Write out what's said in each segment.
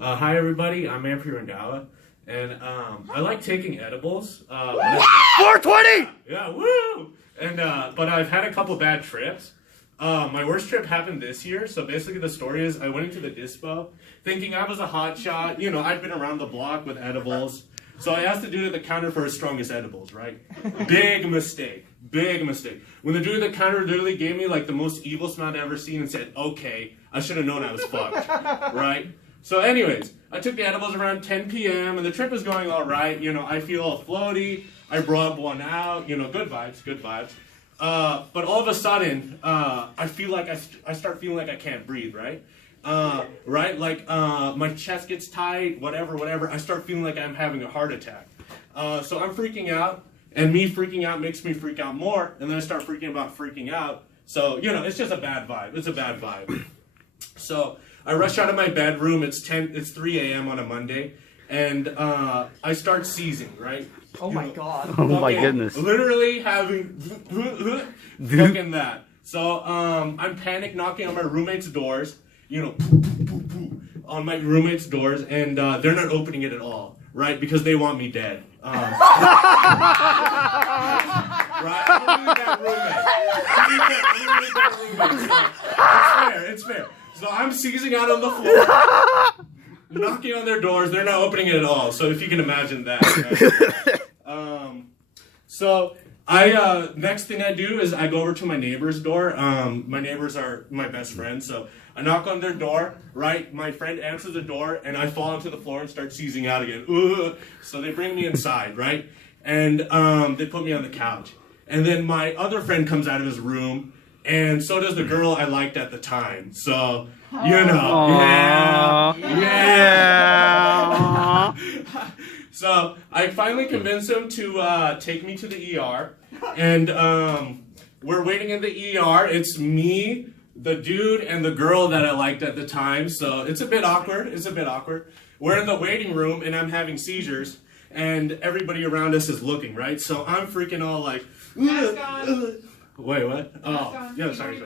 Hi everybody, I'm Ampere Randala, and I like taking edibles. 420! Yeah, woo! And but I've had a couple bad trips. My worst trip happened this year. So basically, the story is I went into the dispo thinking I was a hot shot. You know, I'd been around the block with edibles. So I asked the dude at the counter for his strongest edibles, right? Big mistake. Big mistake. When the dude at the counter literally gave me like the most evil smile I'd ever seen and said, okay, I should have known I was fucked, right? So anyways, I took the edibles around 10 p.m. and the trip is going all right. You know, I feel all floaty. I brought one out. You know, good vibes, good vibes. But all of a sudden, I feel like I start feeling like I can't breathe, right? Right? Like, my chest gets tight, whatever. I start feeling like I'm having a heart attack. So I'm freaking out, and me freaking out makes me freak out more, and then I start freaking out. So, you know, it's just a bad vibe. It's a bad vibe. So I rush out of my bedroom. It's 3 a.m. on a Monday, and I start seizing, right? Oh my god. Oh my goodness. Literally having fucking that. So I'm panic knocking on my roommate's doors, you know, on my roommate's doors, and they're not opening it at all, right? Because they want me dead. Right? I don't need that roommate. So, it's fair. So I'm seizing out on the floor, knocking on their doors. They're not opening it at all. So if you can imagine that. Right? So I next thing I do is I go over to my neighbor's door. My neighbors are my best friends, so I knock on their door. Right, my friend answers the door, and I fall onto the floor and start seizing out again. Ugh. So they bring me inside, right, and they put me on the couch. And then my other friend comes out of his room. And so does the girl I liked at the time. So, you know. Yeah. So, I finally convinced him to take me to the ER. And we're waiting in the ER. It's me, the dude, and the girl that I liked at the time. So, it's a bit awkward. We're in the waiting room, and I'm having seizures. And everybody around us is looking, right? So, I'm freaking all like... Wait, what? Oh, yeah, sorry.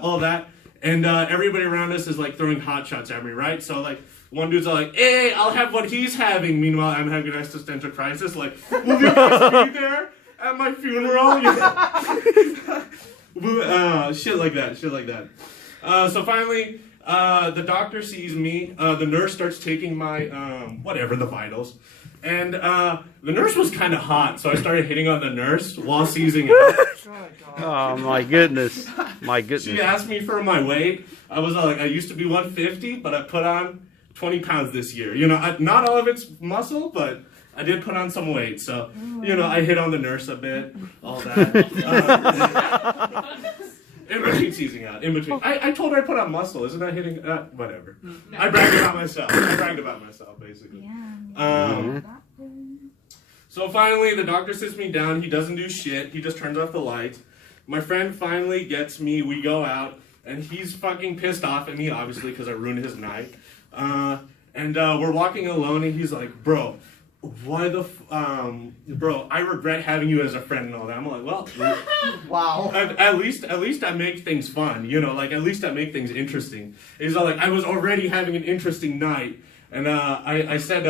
All that. And everybody around us is like throwing hot shots at me, right? So like one dude's all like, hey, I'll have what he's having. Meanwhile, I'm having an existential crisis. Like, will you guys be there at my funeral? Shit like that. So finally, the doctor sees me. The nurse starts taking my, the vitals. And the nurse was kind of hot, so I started hitting on the nurse while seizing out. Oh my goodness. She asked me for my weight. I was like, I used to be 150, but I put on 20 pounds this year. You know, not all of it's muscle, but I did put on some weight. So, you know, I hit on the nurse a bit, all that. In between seizing out. I told her I put on muscle. Isn't that hitting? Whatever. No. I bragged about myself, basically. Yeah. So finally, the doctor sits me down. He doesn't do shit. He just turns off the lights. My friend finally gets me. We go out, and he's fucking pissed off at me, obviously, because I ruined his night. And we're walking alone, and he's like, bro, why the bro, I regret having you as a friend and all that. I'm like, well, wow. At least I make things fun, you know, like at least I make things interesting. He's all like, I was already having an interesting night, and I said,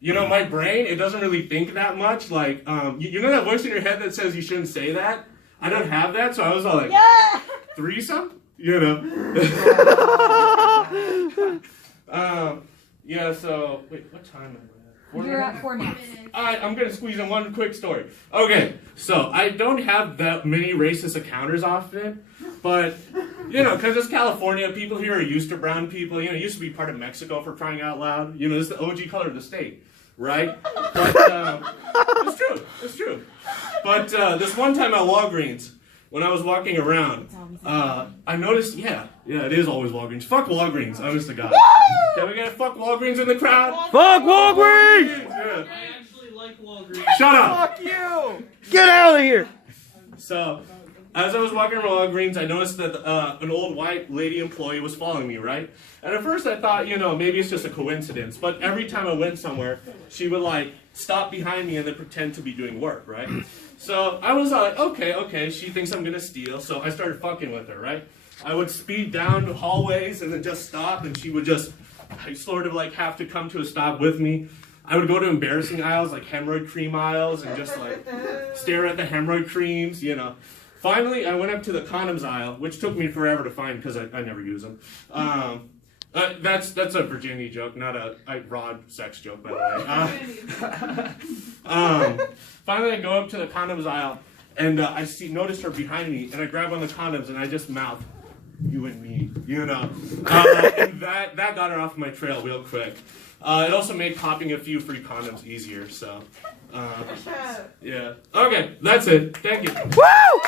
you know, my brain, it doesn't really think that much. Like, you know that voice in your head that says you shouldn't say that? I don't have that, so I was all like, Yeah. threesome, you know. Yeah. So wait, what time am I at? You're at 4 minutes. I'm going to squeeze in one quick story. Okay, so I don't have that many racist encounters often, but, you know, because it's California, people here are used to brown people. You know, it used to be part of Mexico for crying out loud. You know, it's the OG color of the state, right? But it's true. But this one time at Walgreens, when I was walking around, I noticed, yeah, it is always Walgreens. Fuck Walgreens, honest to God. Can we get a fuck Walgreens in the crowd? Fuck Walgreens! Yeah. I actually like Walgreens. Shut up! Fuck you! Get out of here! So, as I was walking around Walgreens, I noticed that an old white lady employee was following me, right? And at first I thought, you know, maybe it's just a coincidence. But every time I went somewhere, she would, like, stop behind me and then pretend to be doing work, right? So I was like, okay, she thinks I'm going to steal. So I started fucking with her, right? I would speed down hallways and then just stop, and she would just sort of like have to come to a stop with me. I would go to embarrassing aisles like hemorrhoid cream aisles and just like stare at the hemorrhoid creams, you know. Finally, I went up to the condoms aisle, which took me forever to find because I never use them. That's a virginity joke, not a Rod sex joke, by the way. Finally, I go up to the condoms aisle, and I notice her behind me, and I grab one of the condoms, and I just mouth, "You and me," you know. And that got her off my trail real quick. It also made popping a few free condoms easier, so, yeah. Okay, that's it. Thank you. Woo!